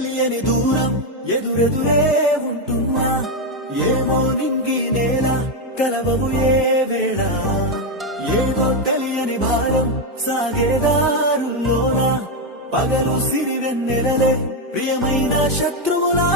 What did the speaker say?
తెలియని దూరం ఎదురెదురే ఉంటున్నా ఏమో నింగి నేల కలవవు ఏ వేళ ఏదో తెలియని భారం సాగేదారుల్లోనా పగలు సిరివెన్నెలలే ప్రియమైన శత్రువులా